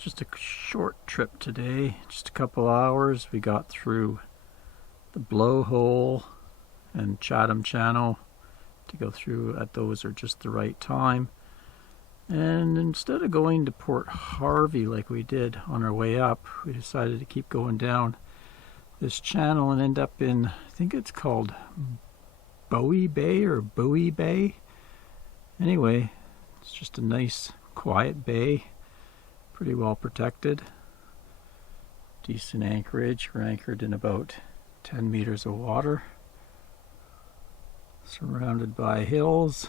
was just a short trip today, just a couple hours. We got through the Blowhole and Chatham Channel. To go through at those are just the right time. And instead of going to Port Harvey like we did on our way up, we decided to keep going down this channel and end up in, I think it's called Boughey Bay or Boughey Bay. Anyway, it's just a nice quiet bay, pretty well protected. Decent anchorage. We're anchored in about 10 meters of water, surrounded by hills,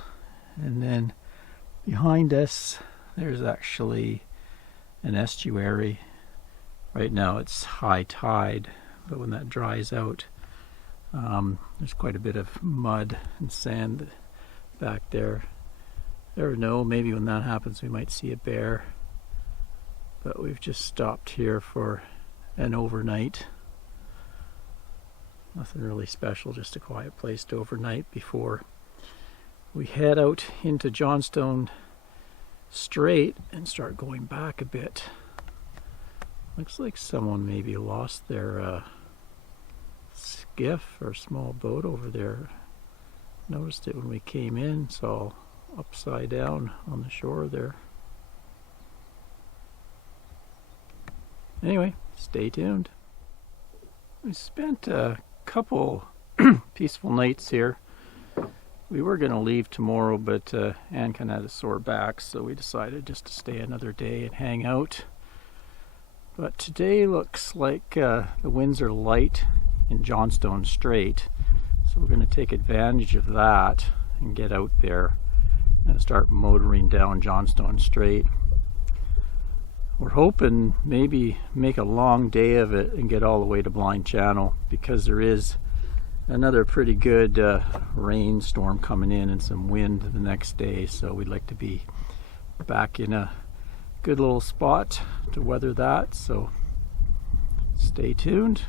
and then behind us there's actually an estuary. Right now it's high tide, but when that dries out, there's quite a bit of mud and sand back there. Never know, maybe when that happens we might see a bear. But we've just stopped here for an overnight. Nothing really special, just a quiet place to overnight before we head out into Johnstone Strait and start going back a bit. Looks like someone maybe lost their skiff or small boat over there. Noticed it when we came in, it's all upside down on the shore there. Anyway, stay tuned. We spent a couple peaceful nights here. We were going to leave tomorrow, but Anne kind of had a sore back, so we decided just to stay another day and hang out. But today looks like the winds are light in Johnstone Strait, so we're going to take advantage of that and get out there and start motoring down Johnstone Strait. We're hoping maybe make a long day of it and get all the way to Blind Channel, because there is another pretty good rainstorm coming in and some wind the next day, so we'd like to be back in a good little spot to weather that. So stay tuned,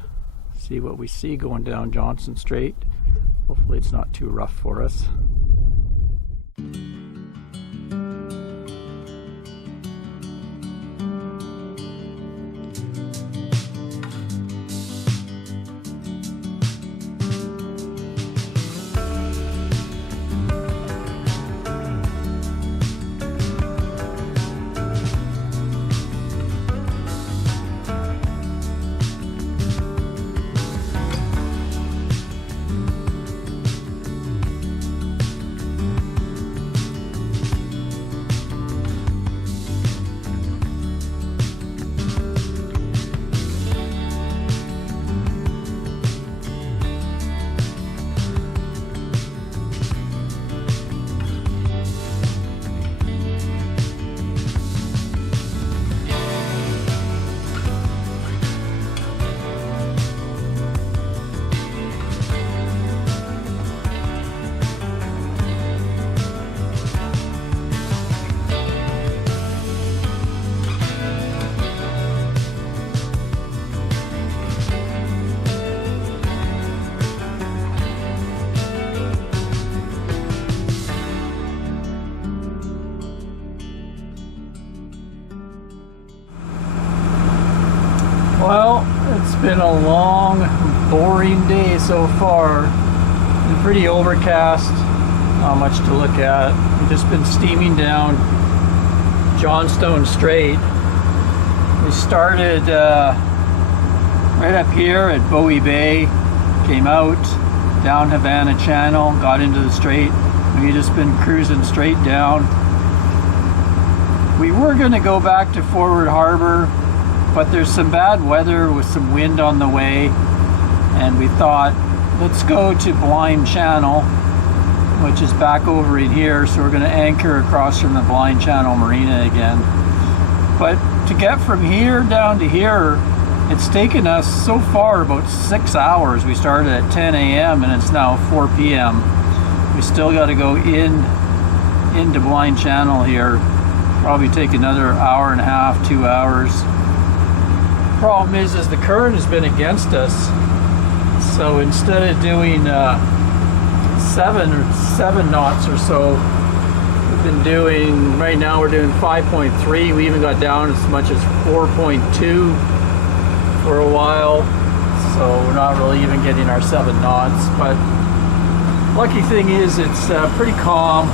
see what we see going down Johnstone Strait. Hopefully it's not too rough for us. Well, it's been a long, boring day so far. Been pretty overcast, not much to look at. We've just been steaming down Johnstone Strait. We started right up here at Boughey Bay, came out down Havana Channel, got into the strait. We've just been cruising straight down. We were going to go back to Forward Harbor, but there's some bad weather with some wind on the way, and we thought, let's go to Blind Channel, which is back over in here, so we're going to anchor across from the Blind Channel Marina again. But to get from here down to here, it's taken us so far about 6 hours. We started at 10 a.m. and it's now 4 p.m. We still got to go into Blind Channel here. Probably take another hour and a half, 2 hours. Problem is the current has been against us, so instead of doing 7 knots or so, we've been doing, right now we're doing 5.3. We even got down as much as 4.2 for a while. So we're not really even getting our 7 knots. But lucky thing is it's pretty calm,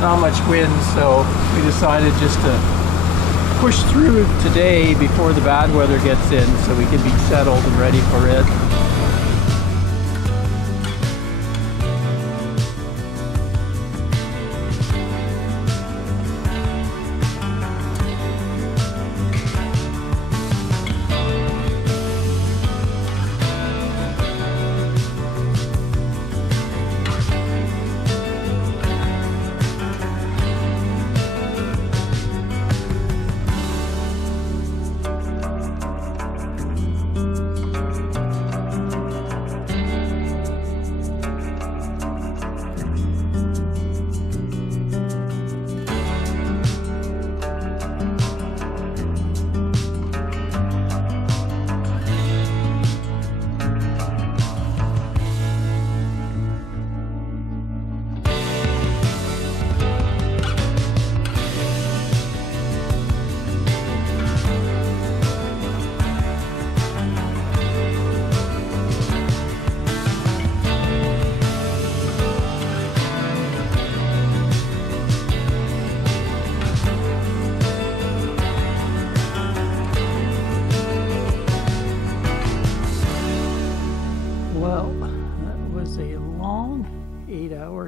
not much wind, so we decided just to push through today before the bad weather gets in so we can be settled and ready for it.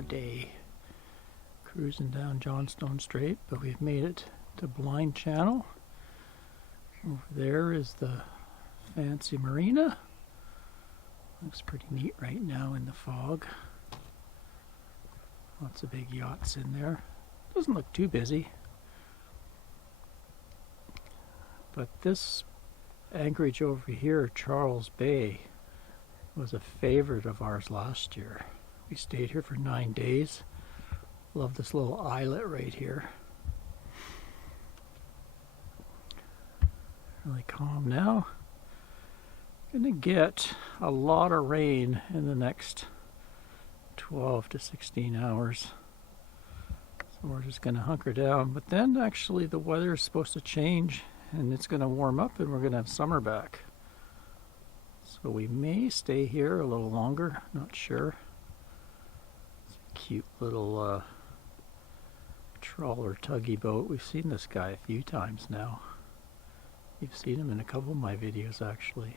Day cruising down Johnstone Strait, but we've made it to Blind Channel. Over there is the fancy marina. Looks pretty neat right now in the fog. Lots of big yachts in there. Doesn't look too busy. But this anchorage over here, Charles Bay, was a favorite of ours last year. We stayed here for 9 days. Love this little islet right here. Really calm now. Gonna get a lot of rain in the next 12 to 16 hours. So we're just gonna hunker down. But then actually the weather is supposed to change and it's gonna warm up and we're gonna have summer back. So we may stay here a little longer, not sure. Cute little trawler tuggy boat. We've seen this guy a few times now. You've seen him in a couple of my videos actually.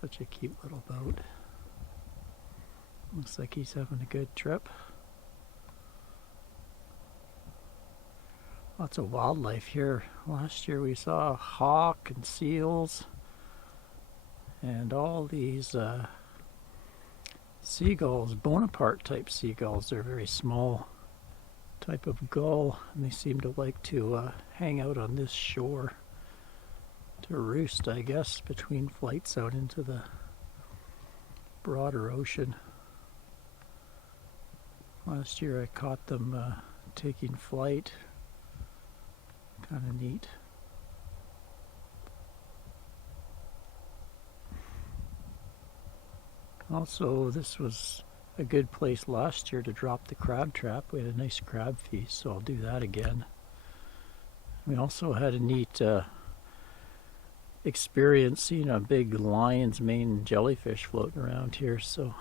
Such a cute little boat. Looks like he's having a good trip. Lots of wildlife here. Last year we saw hawk and seals and all these seagulls, Bonaparte type seagulls. They're very small type of gull and they seem to like to hang out on this shore to roost, I guess, between flights out into the broader ocean. Last year I caught them taking flight. Kind of neat. Also, this was a good place last year to drop the crab trap. We had a nice crab feast, so I'll do that again. We also had a neat experience seeing a big lion's mane jellyfish floating around here, so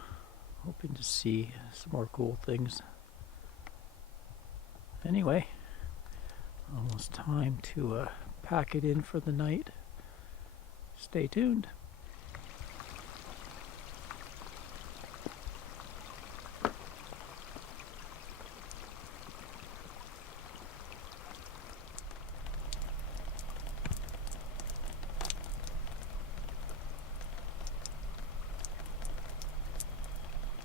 hoping to see some more cool things. Anyway, almost time to pack it in for the night. Stay tuned.